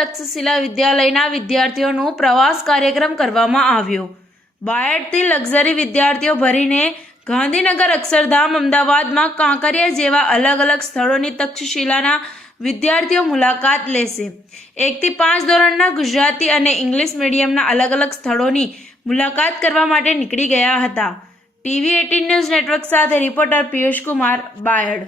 તક્ષશિલા વિદ્યાલયના વિદ્યાર્થીઓનું પ્રવાસ કાર્યક્રમ કરવામાં આવ્યો। બાયડથી લક્ઝરી વિદ્યાર્થીઓ ભરીને ગાંધીનગર, અક્ષરધામ, અમદાવાદમાં કાંકરિયા જેવા અલગ અલગ સ્થળોની તક્ષશિલાના વિદ્યાર્થીઓ મુલાકાત લેશે। 1 થી 5 ધોરણના ગુજરાતી અને ઇંગ્લિશ મીડિયમના અલગ અલગ સ્થળોની મુલાકાત કરવા માટે નીકળી ગયા હતા। TV18 ન્યૂઝ નેટવર્ક સાથે રિપોર્ટર પિયુષ કુમાર, બાયડ।